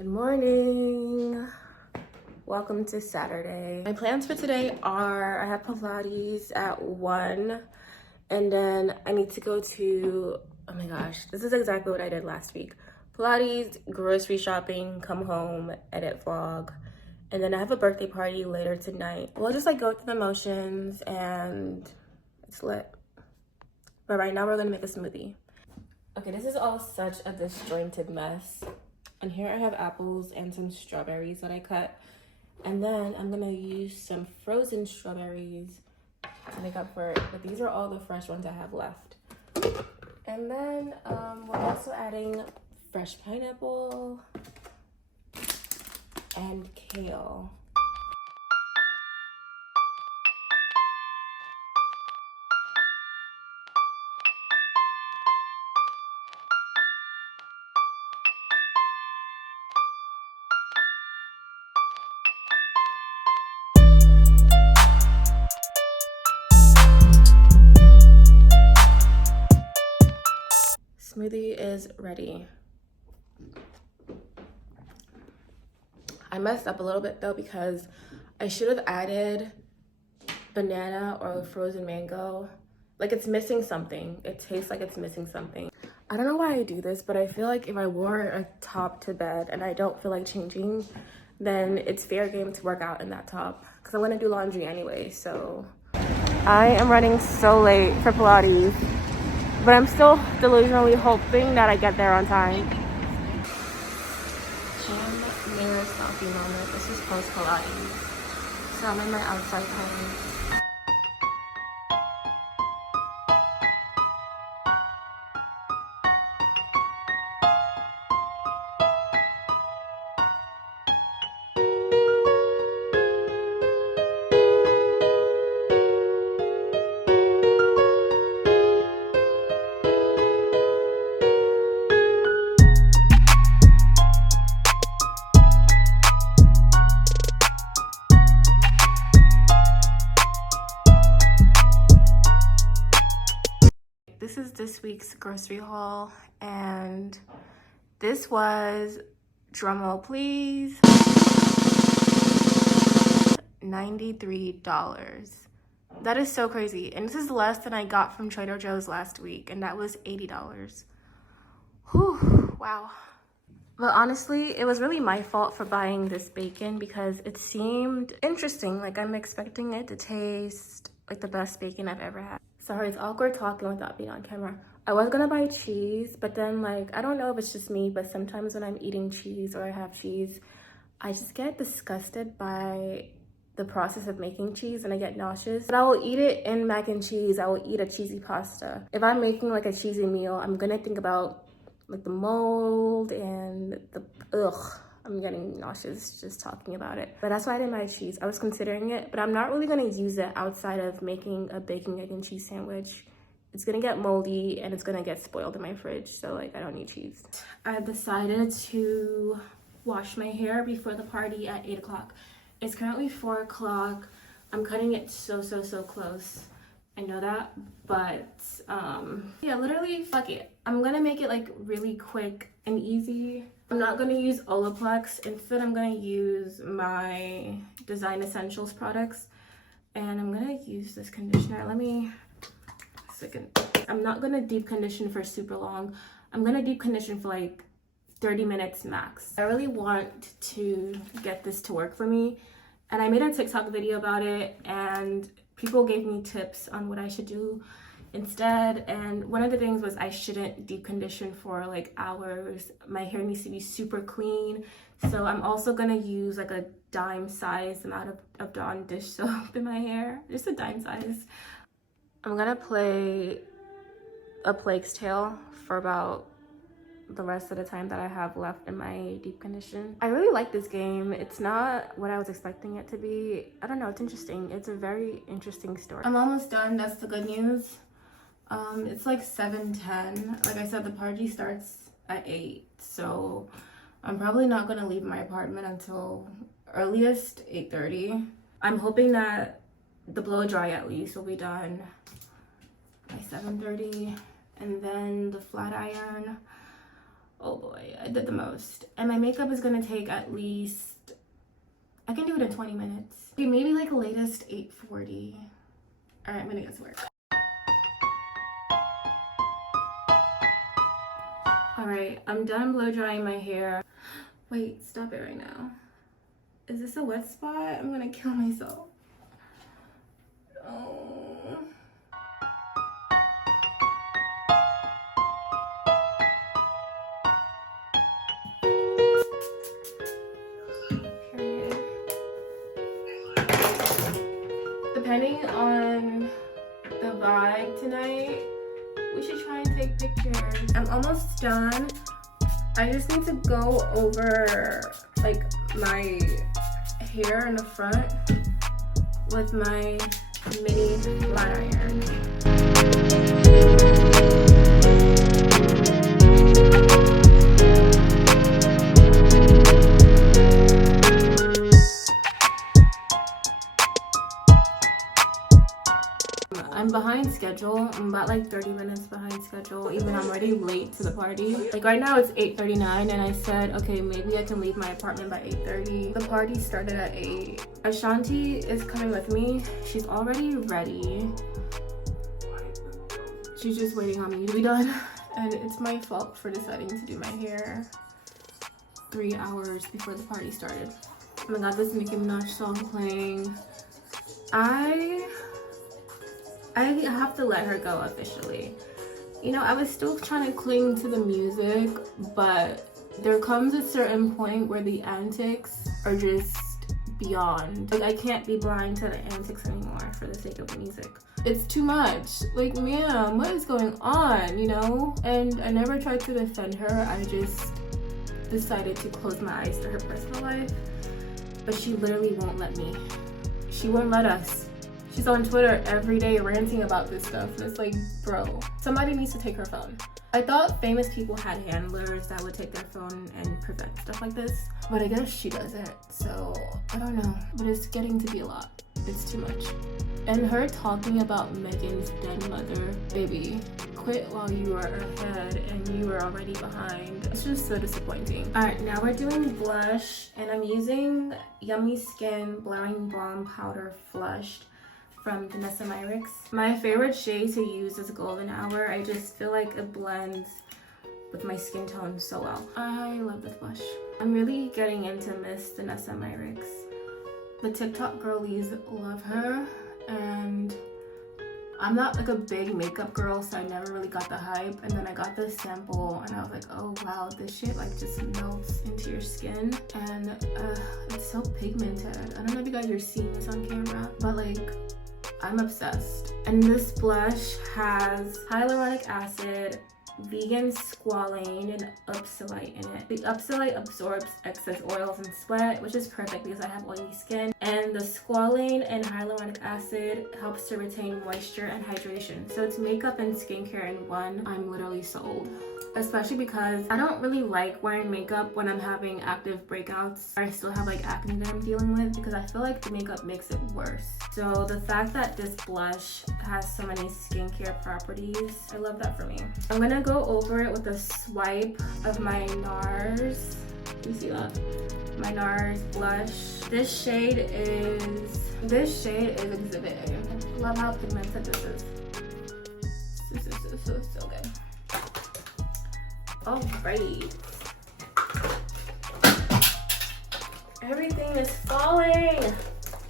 Good morning. Welcome to Saturday. My plans for today are I have Pilates at 1 and then I need to go to, oh my gosh, this is exactly what I did last week. Pilates, grocery shopping, come home, edit vlog, and then I have a birthday party later tonight. We'll just like go through the motions and it's lit. But right now we're gonna make a smoothie. Okay, this is all such a disjointed mess. And here I have apples and some strawberries that I cut. And then I'm gonna use some frozen strawberries to make up for it. But these are all the fresh ones I have left. And then we're also adding fresh pineapple and kale. Smoothie is ready. I messed up a little bit though because I should have added banana or frozen mango. Like it's missing something. It tastes like it's missing something. I don't know why I do this, but I feel like if I wore a top to bed and I don't feel like changing, then it's fair game to work out in that top because I'm gonna do laundry anyway. So I am running so late for Pilates, but I'm still delusionally hoping that I get there on time. Gym mirror selfie moment. This is post Pilates. So I'm in my outside clothes. This is this week's grocery haul, and this was, drumroll please, $93. That is so crazy, and this is less than I got from Trader Joe's last week, and that was $80. Whew, wow. But honestly, it was really my fault for buying this bacon because it seemed interesting. Like I'm expecting it to taste like the best bacon I've ever had. Sorry, it's awkward talking without being on camera. I was gonna buy cheese, but then like, I don't know if it's just me, but sometimes when I'm eating cheese or I have cheese, I just get disgusted by the process of making cheese and I get nauseous. But I will eat it in mac and cheese. I will eat a cheesy pasta. If I'm making like a cheesy meal, I'm gonna think about like the mold and the, I'm getting nauseous just talking about it. But that's why I didn't buy cheese. I was considering it, but I'm not really gonna use it outside of making a bacon, egg, and cheese sandwich. It's gonna get moldy and it's gonna get spoiled in my fridge, so like I don't need cheese. I decided to wash my hair before the party at 8 o'clock. It's currently 4 o'clock. I'm cutting it so close. I know that, but yeah, literally fuck it. I'm gonna make it like really quick and easy. I'm not gonna use Olaplex. Instead, I'm gonna use my Design Essentials products, and I'm gonna use this conditioner. Let me second. I'm not gonna deep condition for super long. I'm gonna deep condition for like 30 minutes max. I really want to get this to work for me, and I made a TikTok video about it, and people gave me tips on what I should do instead, and one of the things was I shouldn't deep condition for like hours. My hair needs to be super clean, so I'm also gonna use like a dime size amount of Dawn dish soap in my hair, just a dime size. I'm gonna play a Plague's Tale for about the rest of the time that I have left in my deep condition. I really like this game. It's not what I was expecting it to be. I don't know, it's interesting. It's a very interesting story. I'm almost done, that's the good news. It's like 7:10. Like I said, the party starts at 8, so I'm probably not gonna leave my apartment until earliest 8:30. I'm hoping that the blow dry at least will be done by 7:30, and then the flat iron Oh boy, I did the most. And my makeup is gonna take at least, I can do it in 20 minutes. Okay, maybe like latest 8:40. All right, I'm gonna get to work. All right, I'm done blow drying my hair. Wait, stop it right now. Is this a wet spot? I'm gonna kill myself. Oh. Period. Depending on the vibe tonight, we should try and take pictures. I'm almost done. I just need to go over like my hair in the front with my mini flat iron. I'm behind schedule. I'm about like 30 minutes behind schedule, even I'm already late to the party. Like right now it's 8:39 and I said, okay, maybe I can leave my apartment by 8:30. The party started at 8. Ashanti is coming with me. She's already ready. She's just waiting on me to be done. And it's my fault for deciding to do my hair 3 hours before the party started. Oh my god, this Nicki Minaj song playing. I have to let her go officially. You know, I was still trying to cling to the music, but there comes a certain point where the antics are just beyond. Like, I can't be blind to the antics anymore for the sake of the music. It's too much. Like, ma'am, what is going on, you know? And I never tried to defend her. I just decided to close my eyes to her personal life. But she literally won't let me. She won't let us. She's on Twitter every day ranting about this stuff. And it's like, bro, somebody needs to take her phone. I thought famous people had handlers that would take their phone and prevent stuff like this, but I guess she doesn't. So I don't know, but it's getting to be a lot. It's too much. And her talking about Megan's dead mother, baby, quit while you were ahead and you were already behind. It's just so disappointing. All right, now we're doing blush, and I'm using Yummy Skin Blurring Balm Powder Flushed from Vanessa Myricks. My favorite shade to use is Golden Hour. I just feel like it blends with my skin tone so well. I love this blush. I'm really getting into Miss Vanessa Myricks. The TikTok girlies love her, and I'm not like a big makeup girl, so I never really got the hype. And then I got this sample and I was like, oh wow, this shit like just melts into your skin, and it's so pigmented. I don't know if you guys are seeing this on camera, but like, I'm obsessed. And this blush has hyaluronic acid, vegan squalane, and oxalate in it. The oxalate absorbs excess oils and sweat, which is perfect because I have oily skin. And the squalane and hyaluronic acid helps to retain moisture and hydration. So it's makeup and skincare in one. I'm literally sold. Especially because I don't really like wearing makeup when I'm having active breakouts, or I still have like acne that I'm dealing with, because I feel like the makeup makes it worse. So the fact that this blush has so many skincare properties, I love that for me. I'm gonna go over it with a swipe of my NARS. You see that? My NARS blush. This shade is Exhibit A. Love how pigmented this is. This is so good. All right. Everything is falling.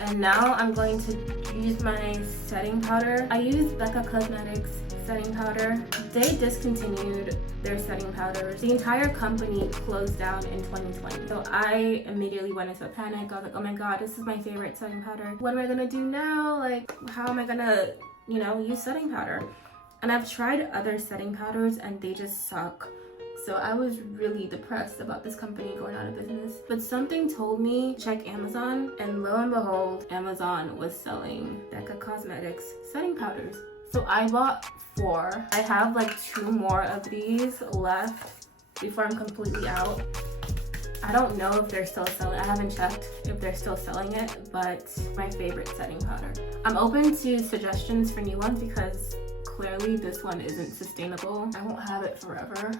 And now I'm going to use my setting powder. I use Becca Cosmetics setting powder. They discontinued their setting powders. The entire company closed down in 2020. So I immediately went into a panic. I was like, oh my god, this is my favorite setting powder. What am I gonna do now? Like, how am I gonna, use setting powder? And I've tried other setting powders and they just suck. So I was really depressed about this company going out of business. But something told me check Amazon, and lo and behold, Amazon was selling Becca Cosmetics setting powders. So I bought 4. I have like 2 more of these left before I'm completely out. I don't know if they're still selling. I haven't checked if they're still selling it, but my favorite setting powder. I'm open to suggestions for new ones because clearly this one isn't sustainable. I won't have it forever.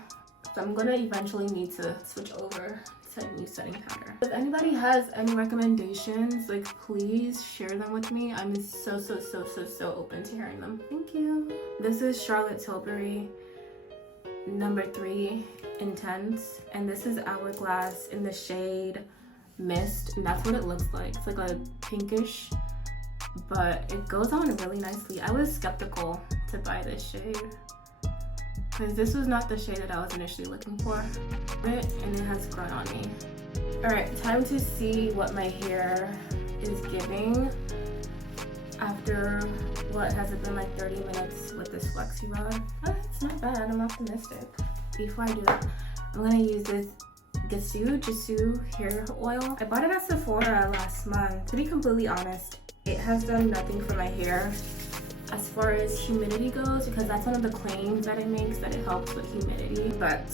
So I'm gonna eventually need to switch over to a new setting pattern. If anybody has any recommendations, like please share them with me. I'm so open to hearing them. Thank you. This is Charlotte Tilbury number 3 Intense, and this is Hourglass in the shade Mist, and that's what it looks like. It's like a pinkish, but it goes on really nicely. I was skeptical to buy this shade because this was not the shade that I was initially looking for, and it has grown on me. All right, time to see what my hair is giving after what has it been, like 30 minutes with this flexi rod. Oh, it's not bad, I'm optimistic. Before I do that, I'm gonna use this Gisou hair oil. I bought it at Sephora last month. To be completely honest, it has done nothing for my hair as far as humidity goes, because that's one of the claims that it makes, that it helps with humidity. But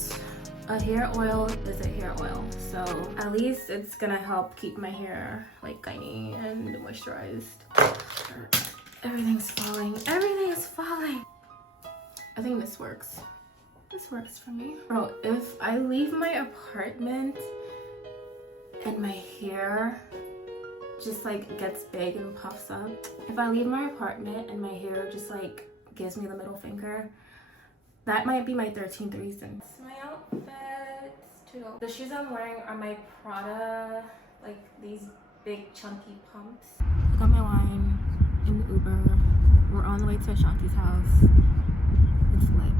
a hair oil is a hair oil, so at least it's gonna help keep my hair like shiny and moisturized. Everything's falling. Everything is falling. I think this works. This works for me. Bro, if I leave my apartment and my hair just like gets big and puffs up, if I leave my apartment and my hair just like gives me the middle finger, that might be my 13th reason. My outfits to go. The shoes I'm wearing are my Prada, like these big chunky pumps. I got my wine in the Uber. We're on the way to Ashanti's house. It's lit.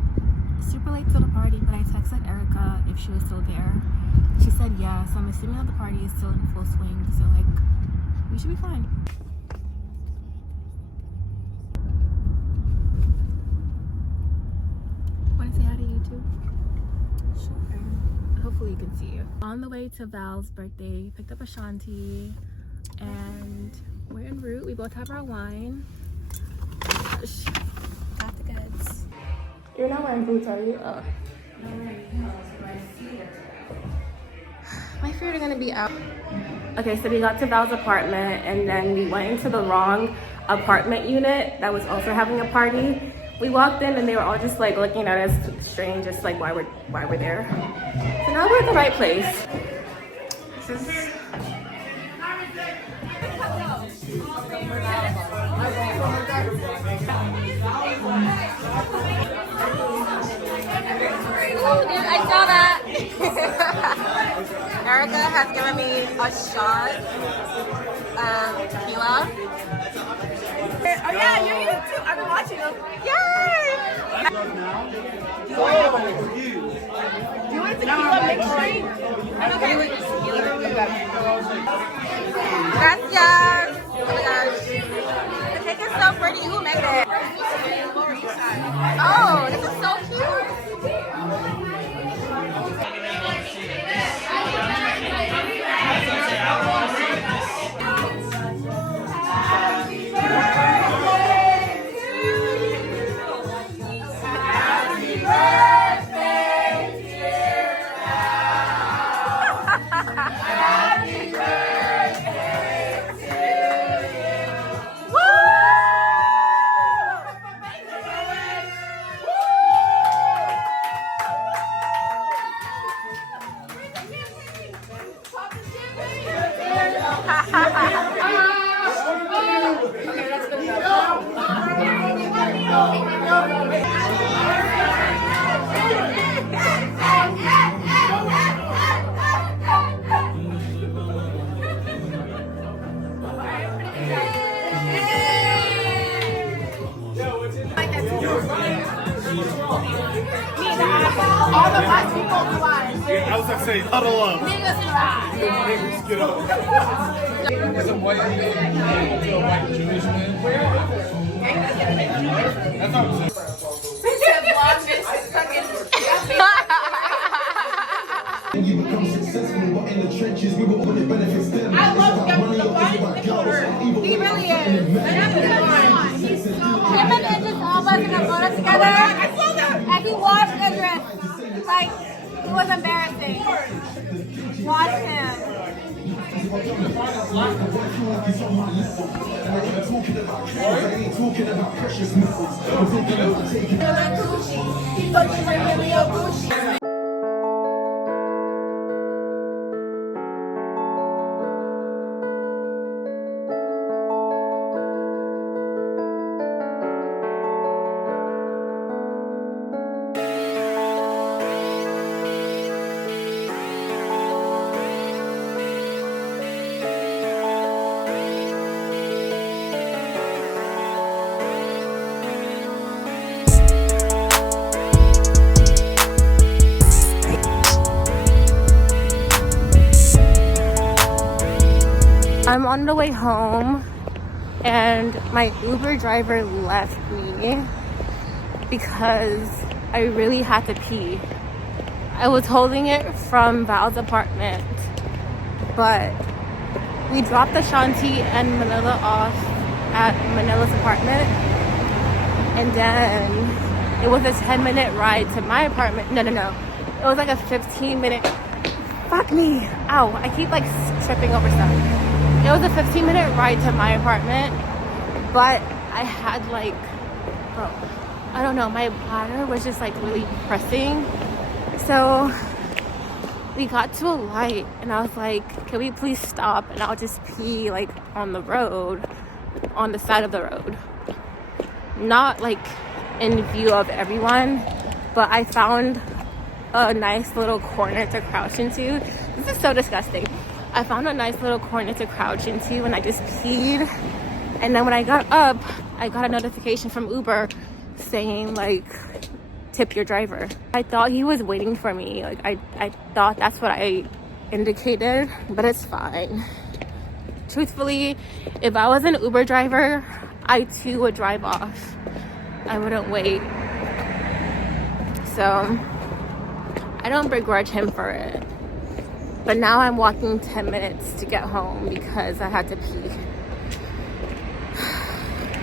Super late to the party, but I texted Erica if she was still there. She said yes, so I'm assuming that the party is still in full swing, so like, we should be fine. Want to say hi to YouTube? Sure. Hopefully you can see you. On the way to Val's birthday, picked up Ashanti, and we're en route. We both have our wine. Gosh, got the goods. You're not wearing boots, are you? Oh. My feet are gonna be out. Okay, so we got to Val's apartment, and then we went into the wrong apartment unit that was also having a party. We walked in and they were all just like looking at us strange, just like why we're there. So now we're at the right place. This is... I saw that. Erica has given me a shot of tequila. Oh yeah, you're you too. I've been watching them. Yay! Do you want a tequila mixed drink? I'm okay with tequila. Gracias. Oh my gosh. The cake is so pretty. Who made it? Oh, this is so cute. All the black people on the line. I was gonna say, huddle up. Niggas cry. Niggas get up. It's a white man to a white Jewish man. That's not what I'm saying. You become successful, but in the trenches, we were all it benefits them. I love him. The wine. He really is. Him and Idris all was in a photo together, and he washed Idris. Like, it was embarrassing. Watch him. He looks really a Gucci. I'm on the way home and my Uber driver left me because I really had to pee. I was holding it from Val's apartment, but we dropped Ashanti and Manila off at Manila's apartment, and then it was a 10-minute ride to my apartment. No. It was like a 15-minute, fuck me, ow, I keep like tripping over stuff. It was a 15-minute ride to my apartment, but I had like, I don't know, my bladder was just like really pressing. So we got to a light and I was like, can we please stop and I'll just pee like on the road, on the side of the road, not like in view of everyone. But I found a nice little corner to crouch into. This is so disgusting. I found a nice little corner to crouch into and I just peed. And then when I got up, I got a notification from Uber saying like, tip your driver. I thought he was waiting for me. Like I thought that's what I indicated, but it's fine. Truthfully, if I was an Uber driver, I too would drive off. I wouldn't wait. So I don't begrudge him for it. But now I'm walking 10 minutes to get home because I had to pee.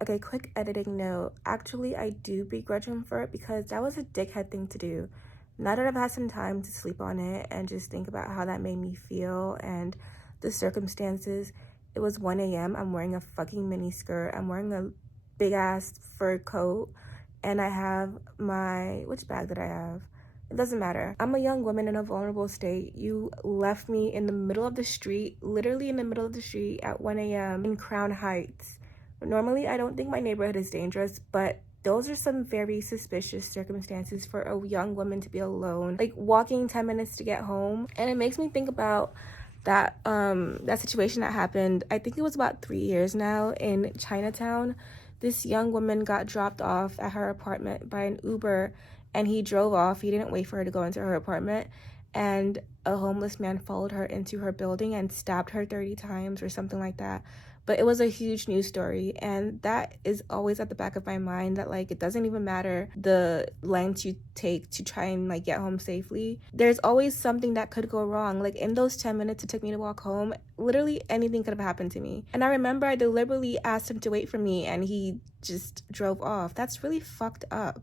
Okay, quick editing note. Actually, I do begrudge him for it because that was a dickhead thing to do. Now that I've had some time to sleep on it and just think about how that made me feel and the circumstances, it was 1 a.m. I'm wearing a fucking mini skirt. I'm wearing a big ass fur coat and I have my, which bag did I have? It doesn't matter. I'm a young woman in a vulnerable state. You left me in the middle of the street, literally in the middle of the street at 1 a.m. in Crown Heights. Normally, I don't think my neighborhood is dangerous, but those are some very suspicious circumstances for a young woman to be alone, like walking 10 minutes to get home. And it makes me think about that situation that happened, I think it was about 3 years now, in Chinatown. This young woman got dropped off at her apartment by an Uber, and he drove off. He didn't wait for her to go into her apartment, and a homeless man followed her into her building and stabbed her 30 times or something like that. But it was a huge news story, and that is always at the back of my mind, that like it doesn't even matter the lengths you take to try and like get home safely. There's always something that could go wrong. Like in those 10 minutes it took me to walk home, literally anything could have happened to me. And I remember I deliberately asked him to wait for me and he just drove off. That's really fucked up.